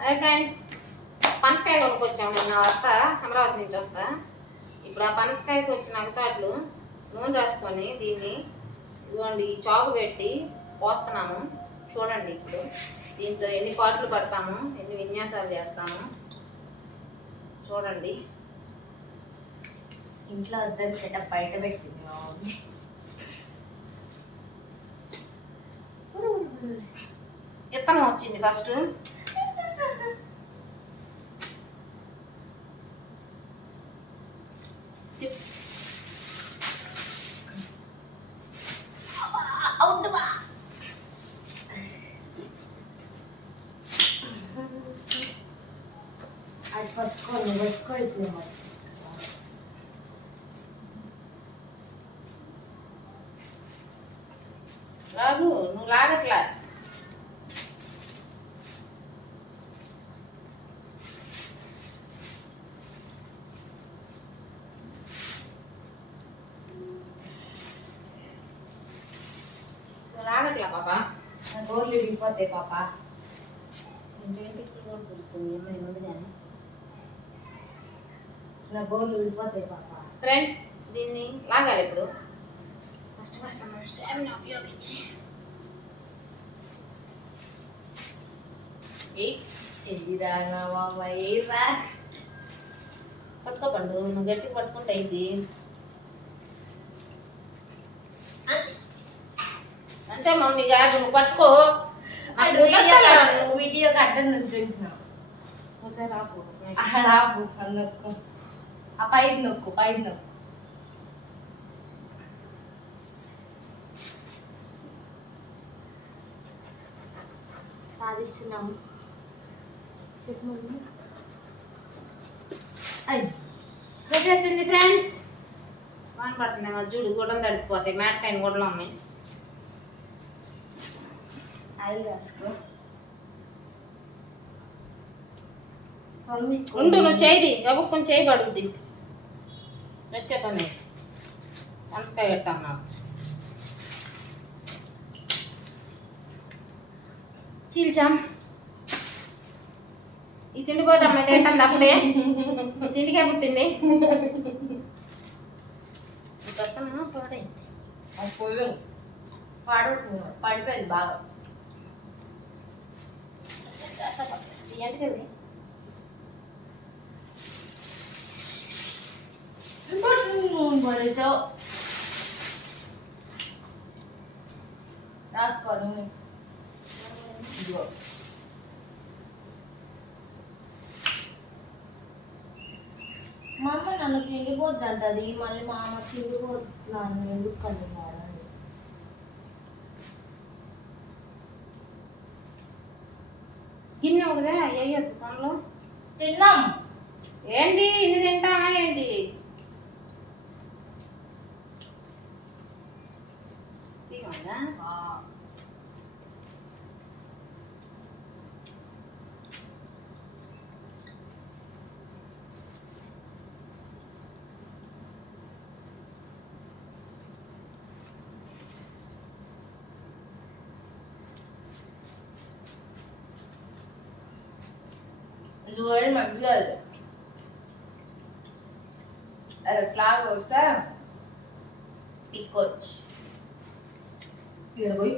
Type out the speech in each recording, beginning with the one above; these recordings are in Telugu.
అదే ఫ్రెండ్స్ పనసకాయ కొనుక్కొచ్చాము. నిన్న వస్తా? అమరావతి నుంచి వస్తా. ఇప్పుడు ఆ పనసకాయకి వచ్చిన అగసాట్లు నూనె రాసుకొని దీన్ని ఇదిగోండి ఈ చాకు పెట్టి పోస్తున్నాము. చూడండి ఇప్పుడు. దీంతో ఎన్ని పాటలు పడతాము ఎన్ని విన్యాసాలు చేస్తాము. చూడండి. ఇంట్లో వద్దని సెటప్ బయట పెట్టింది ఇత్తనం వచ్చింది ఫస్ట్ అది పట్టుకోండి పట్టుకో ఇప్పుడు మరి రాదు నువ్వు లాగట్లా నువ్వు లాగట్లా పాపా నా విరిగిపోతాయి పాప. ఇంకేంటి కూడా దొరుకుతుంది ఏమైనా ఉంది కానీ. నా గోర్లు విడిపోతాయి పాప. ఫ్రెండ్స్ దీన్ని లాగాలి ఇప్పుడు. కష్టపడతాను స్టామినా ఉపయోగించి. ఏయ్ ఎదిరా నా మామ ఏ రా. పట్టుకో పండు నువ్వు గట్టిగా పట్టుకుంటే అయింది అంతే మమ్మీ కాదు నువ్వు పట్టుకో. వీడియోకి అడ్డం నుంచి ఉంటున్నావు ఒకసారి ఆపు. ఆడ ఆపు. అది నొక్కు ఆ పైన నొక్కు పైన నొక్కు. సాధిస్తున్నాము చెప్పు అయ్. వచ్చేసింది ఫ్రెండ్స్ వాన పడుతుంది చూడు గుడ్డలు తడిసిపోతాయి. మ్యాట్ పైన గుడ్డలు ఉన్నాయి. ఆయిల్ రాసుకో. ఉండు నువ్వు చేయి గబుక్కుని చేయి పడుద్ది. వచ్చే పని. వంకాయ పెట్టాం నాకు చీల్చాం ఈ తిండిపోతే అమ్మాయి తింటుంది అప్పుడే. ఈ తిండికే పుట్టింది. పక్కన పాడైంది పాడవుతుంది. పడిపోయింది బాగా. ఏంటికి అది పడేసావు ఇదిగో మా అమ్మ నన్ను పిండిపోద్ది అంటది మళ్ళీ మా అమ్మ తిండిపోతున్నాను ఎందుకు కలుగుతాడు? గిన్నె ఒకదే అయ్యో పనులు తిన్నాం. ఏంది? ఇన్ని తింటానా ఏంది? కూడా మధ్యలో అది అది ఎట్లా వస్తే పిక్కొచ్చు ఇక్కడ పోయి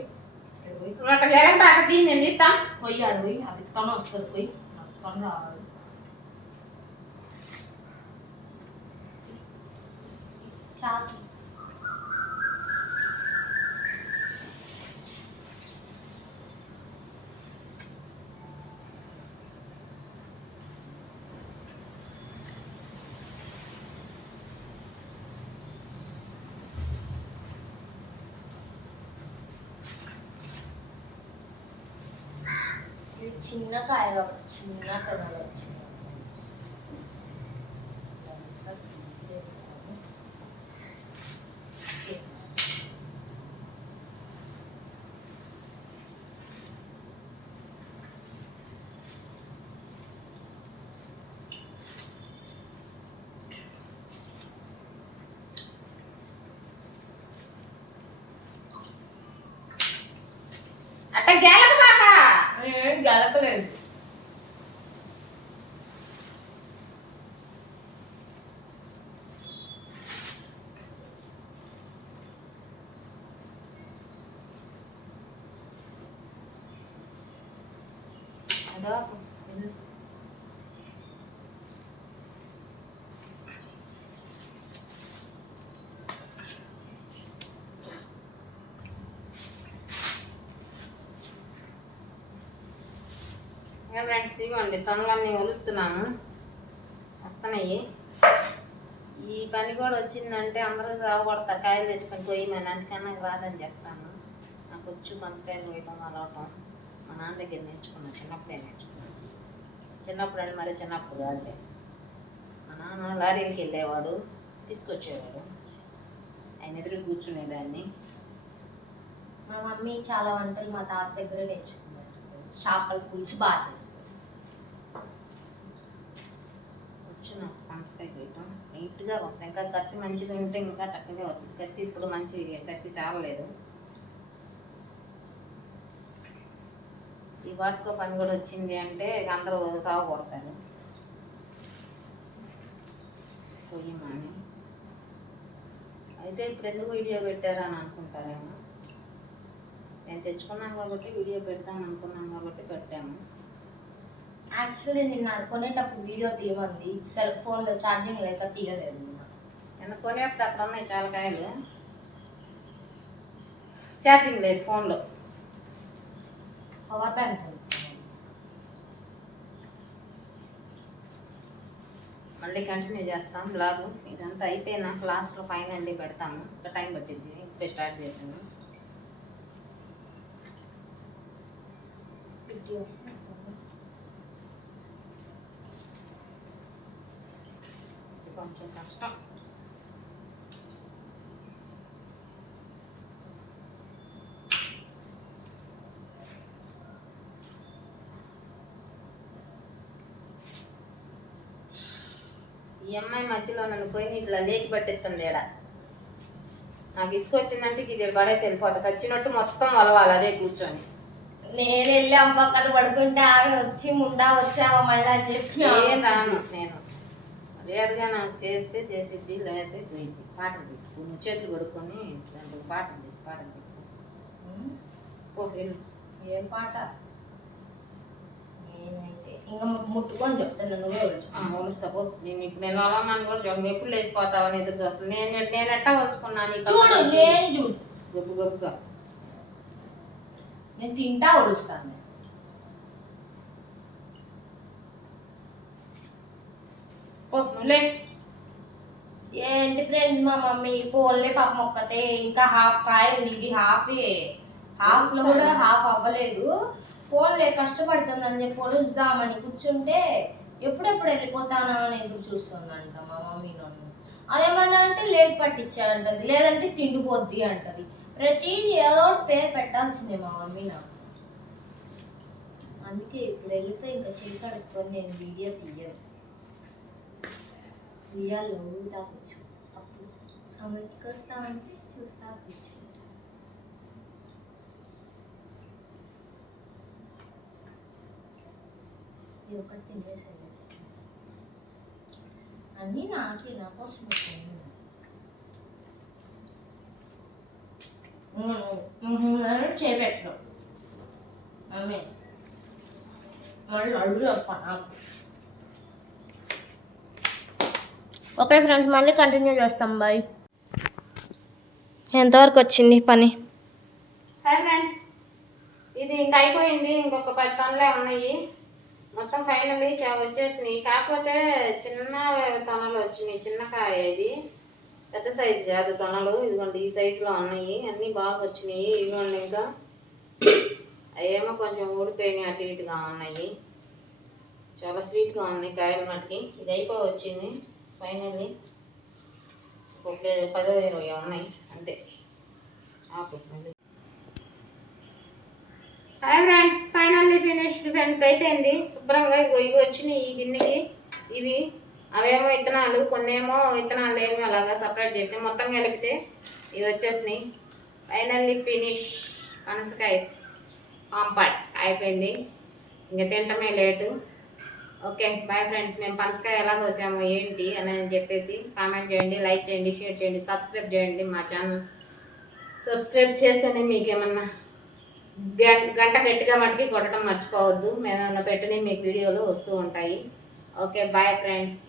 అట్లా జగన్ పాక దీన్ని నేను తీస్తా పోయి ఆడ పోయి అది పని వస్తుంది పోయి పని రావాలి చాకి చిన్న కాయ కాబట్టి చిన్న తినాలి వచ్చింది boleh. Kan? Ada apa? ఇంకా ఫ్రెండ్స్ ఇవ్వండి తొనలన్నీ ఒలుస్తున్నాను. వస్తున్నాయి. ఈ పని కూడా వచ్చిందంటే అందరూ రావబడతారు కాయలు తెచ్చుకొని పోయిమని అందుకని నాకు రాదని చెప్తాను. నాకు వచ్చు పంచకాయలు పోయడం అలవటం మా నాన్న దగ్గర నేర్చుకున్నాను చిన్నప్పుడే నేర్చుకున్నాను చిన్నప్పుడు అని మరి చిన్నప్పుడు కాదులే. మా నాన్న లారీలకి వెళ్ళేవాడు తీసుకొచ్చేవాడు. ఆయన ఎదురు కూర్చునేదాన్ని. మా మమ్మీ చాలా వంటలు మా తాత దగ్గర నేర్చుకున్నాడు చేపల పులుసు బాగా చేస్తారు. వచ్చు నాకు పనసకాయ నీట్గా వస్తాయి. ఇంకా కత్తి మంచిగా ఉంటే ఇంకా చక్కగా వచ్చింది కత్తి ఇప్పుడు మంచి కత్తి చాలలేదు ఈ వాటికో పని కూడా వచ్చింది అంటే ఇక అందరూ సాగు కొడతారు. మాని. అయితే ఇప్పుడు ఎందుకు వీడియో పెట్టారని అని అనుకుంటారేమో. నేను తెచ్చుకున్నాను కాబట్టి వీడియో పెడతాం అనుకున్నాం కాబట్టి పెట్టాము యాక్చువల్లీ నిన్న ఆడుకునేటప్పుడు వీడియో తీయమంది. సెల్ ఫోన్లో ఛార్జింగ్ లేక తీయలేదు. నేను కొనేప్పుడు అక్కడ ఉన్నాయి చాలా కాయలు. ఛార్జింగ్ లేదు ఫోన్లో. Power bank. మళ్ళీ కంటిన్యూ చేస్తాం. బ్లాగ్ ఇదంతా అయిపోయినాక లాస్ట్లో ఫైనల్లీ పెడతాము. ఇంకా టైం పట్టింది ఇప్పుడే స్టార్ట్ చేసాను ఫిఫ్టీ వస్తుంది ఇది కొంచెం కష్టం. ఈ అమ్మాయి మధ్యలో నన్ను పోయి ఇట్లా లేకి పట్టిస్తుంది ఈడ నాకు ఇసుక వచ్చిందంటే ఇది పడేసి వెళ్ళిపోతా. చచ్చినట్టు మొత్తం వలవాలి అదే కూర్చొని. నేను వెళ్ళి అమ్మ పక్కన పడుకుంటే ఆమె వచ్చి ముండా వచ్చావా మళ్ళీ అని చెప్పి నేను మర్యాదగా నాకు చేస్తే చేసిద్ది లేకపోతే పోయిద్ది. పాటలు పెట్టుకో నువ్వు చేతులు పడుకొని దాంట్లో పాటలు పెట్టు పాటలు పెట్టుకో ఉమ్, ఓ వెళ్ళు. ఏం పాట? నేనైతే ఇంకా ముట్టుకొని చెప్తాను నువ్వే వచ్చు పో. నేను ఇప్పుడు నేను అలా నన్ను కూడా చూడండి ఎప్పుడు లేచిపోతావని ఎదురు చూస్తాను. నేను నేను ఎట్టా ఒలుచుకున్నాను ఈ చూడు నేను చూడు. గబ్బు గబ్బుగా నేను తింటా ఒడుస్తాను. ఏంటి ఫ్రెండ్స్ మా మమ్మీ? పోన్లే పాప మొక్కతే ఇంకా హాఫ్ కాయ ఉంది ఇది హాఫ్ హాఫ్లో కూడా హాఫ్ అవ్వలేదు. ఫోన్లే కష్టపడుతుందని చెప్పి పొడుద్దామని కూర్చుంటే ఎప్పుడెప్పుడు వెళ్ళిపోతానా అని ఎదురు చూస్తుందంట మా మమ్మీ నన్ను. అదేమన్నా అంటే లేట్ పట్టించాలంటది. లేదంటే తిండిపోద్ది అంటది. ప్రతిదీ ఏదో ఒకటి పేరు పెట్టాల్సిందే మా మమ్మీ నాకు. అందుకే ఇప్పుడు వెళ్ళిపోయి ఇంకా చెయ్యి కడుక్కొని నేను వీడియో తీయను. ఉయ్యాలో ఊగుతాకొచ్చు అప్పుడు ఆమె వస్తామంటే చూస్తా కూర్చో. ఇది ఒకటి తినేసాను అన్నీ నాకే నా కోసం మళ్ళీ అడుగు తప్ప నాకు. ఓకే ఫ్రెండ్స్ మళ్ళీ కంటిన్యూ చేస్తాం బాయ్. ఎంతవరకు వచ్చింది పని? హాయ్ ఫ్రెండ్స్ ఇది ఇంక అయిపోయింది ఇంకొక పది టన్నులే ఉన్నాయి మొత్తం ఫైనల్లీ వచ్చేసినాయి. కాకపోతే చిన్న తొనలు వచ్చినాయి చిన్న కాయ ఇది. పెద్ద సైజు కాదు తొనలు. ఇదిగోండి ఈ సైజులో ఉన్నాయి అన్నీ బాగా వచ్చినాయి. ఇదిగోండి ఇంకా. అవేమో కొంచెం ఊడిపోయినాయి అటు ఇటుగా ఉన్నాయి చాలా స్వీట్గా ఉన్నాయి కాయలు మటుకి. ఇది అయిపో వచ్చింది ఫైనల్లీ. ఒక పదో ఇరవై ఉన్నాయి. అంతే. Hi friends finally finished friends. అయిపోయింది. శుభ్రంగా ఇగో ఇవి వచ్చినాయి ఈ గిన్నెకి. ఇవి అవేమో విత్తనాలు కొన్నేమో విత్తనాలు ఏమో అలాగా సపరేట్ చేసి మొత్తం కలిపితే ఇవి వచ్చేసినాయి. ఫైనల్లీ ఫినిష్ పనసకాయ పాంపాడ్ అయిపోయింది. ఇంకా తింటమే లేటు. ఓకే బాయ్ ఫ్రెండ్స్ మేము పనసకాయ ఎలా కోసాము ఏంటి అని చెప్పేసి కామెంట్ చేయండి లైక్ చేయండి షేర్ చేయండి సబ్స్క్రైబ్ చేయండి మా ఛానల్ సబ్స్క్రైబ్ చేస్తేనే మీకు ఏమన్నా గంట గట్టిగా మటుకి కొట్టడం మర్చిపోవద్దు. మేము ఏమైనా పెట్టినవి మీకు వీడియోలు వస్తూ ఉంటాయి. Okay bye friends